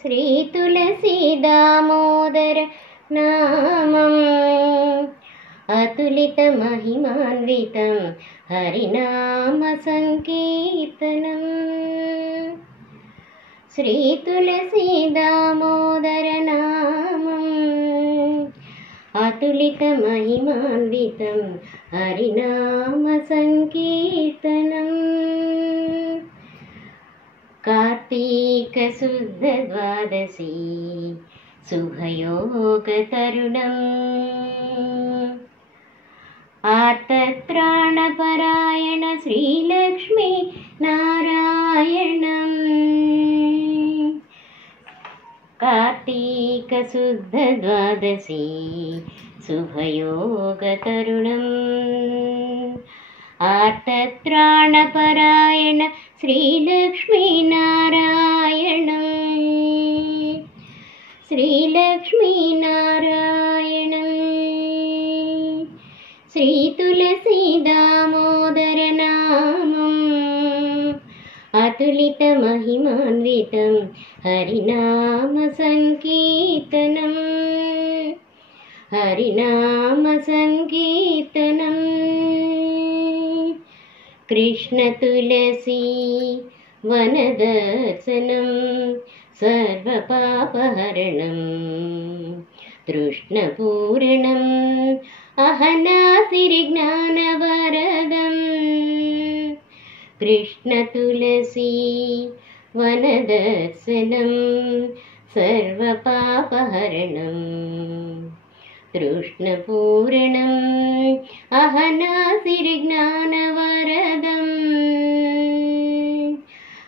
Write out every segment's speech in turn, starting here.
శ్రీ తులసీదామోదర నామం అతులిత మహిమాన్వితం హరినామ సంకీర్తనం. శ్రీ తులసీదామోదర నామం అతులిత మహిమాన్వితం హరినామ సంకీర్తనం. కార్తీక శుద్ధ ద్వాదశి శుభయోగ తరుణం. ఆర్తత్రాణపరాయణ శ్రీలక్ష్మీ నారాయణం. కార్తీక శుద్ధ ద్వాదశి శుభయోగ తరుణం. ఆర్తత్రాణపరాయణ శ్రీలక్ష్మీ నారాయణం. శ్రీలక్ష్మీ నారాయణం. శ్రీ తులసీదామోదర నామం అతులిత మహిమాన్వితం హరినామ సంకీర్తనం. హరినామ సంకీర్తనం. కృష్ణ తులసీ వనదర్శనం సర్వపాపహరణం తృష్ణపూరణం అహనాసిరి జ్ఞానవరదం. కృష్ణ తులసీ వనదర్శనం సర్వపాపహరణం తృష్ణపూరణం అహనాసిరి జ్ఞానవరదం.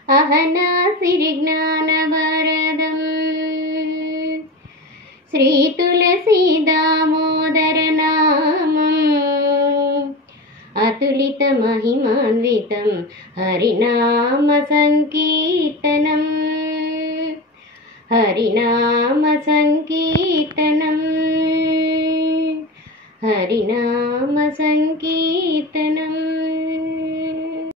అహనాసిరి జ్ఞానవరదం. శ్రీ తులసీదామోదర నామం అతులిత మహిమాన్వితం హరినామ సంకీర్తనం. హరినామ సంకీర్తనం. హరినామ సంకీర్తనం.